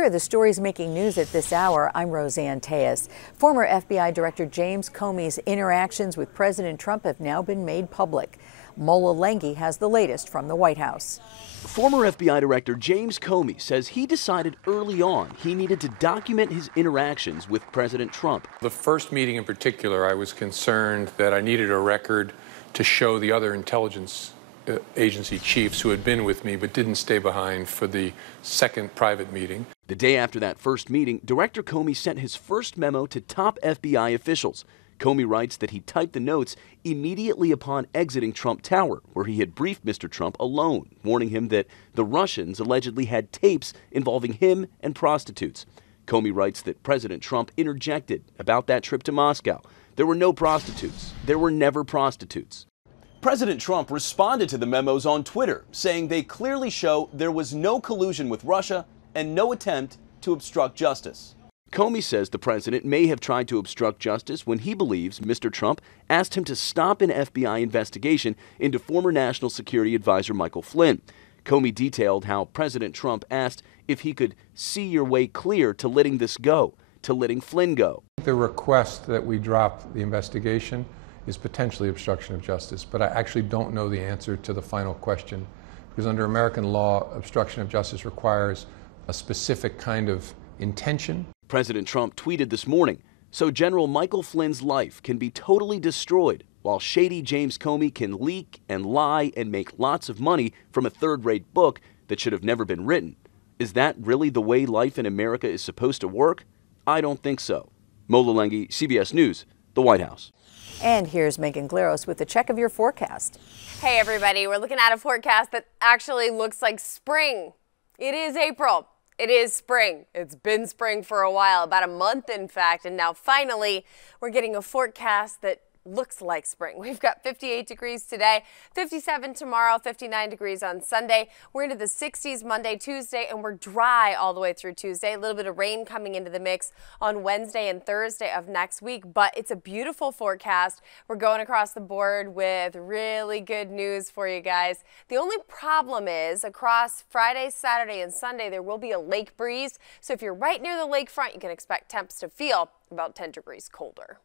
Here are the stories making news at this hour. I'm Roseanne Tejas. Former FBI Director James Comey's interactions with President Trump have now been made public. Mola Lenghi has the latest from the White House. Former FBI Director James Comey says he decided early on he needed to document his interactions with President Trump. The first meeting in particular, I was concerned that I needed a record to show the other intelligence agency chiefs who had been with me but didn't stay behind for the second private meeting. The day after that first meeting, Director Comey sent his first memo to top FBI officials. Comey writes that he typed the notes immediately upon exiting Trump Tower, where he had briefed Mr. Trump alone, warning him that the Russians allegedly had tapes involving him and prostitutes. Comey writes that President Trump interjected about that trip to Moscow. There were no prostitutes. There were never prostitutes. President Trump responded to the memos on Twitter, saying they clearly show there was no collusion with Russia and no attempt to obstruct justice. Comey says the president may have tried to obstruct justice when he believes Mr. Trump asked him to stop an FBI investigation into former National Security Advisor Michael Flynn. Comey detailed how President Trump asked if he could see your way clear to letting this go, to letting Flynn go. The request that we drop the investigation is potentially obstruction of justice, but I actually don't know the answer to the final question, because under American law, obstruction of justice requires a specific kind of intention. President Trump tweeted this morning, "So General Michael Flynn's life can be totally destroyed, while shady James Comey can leak and lie and make lots of money from a third-rate book that should have never been written. Is that really the way life in America is supposed to work? I don't think so." Mola Lenghi, CBS News, the White House. And here's Megan Glaros with a check of your forecast. Hey everybody, we're looking at a forecast that actually looks like spring. It is April. It is spring. It's been spring for a while, about a month in fact, and now finally we're getting a forecast that looks like spring. We've got 58 degrees today, 57 tomorrow, 59 degrees on Sunday. We're into the 60s Monday, Tuesday, and we're dry all the way through Tuesday. A little bit of rain coming into the mix on Wednesday and Thursday of next week, but it's a beautiful forecast. We're going across the board with really good news for you guys. The only problem is across Friday, Saturday, and Sunday, there will be a lake breeze. So if you're right near the lakefront, you can expect temps to feel about 10 degrees colder.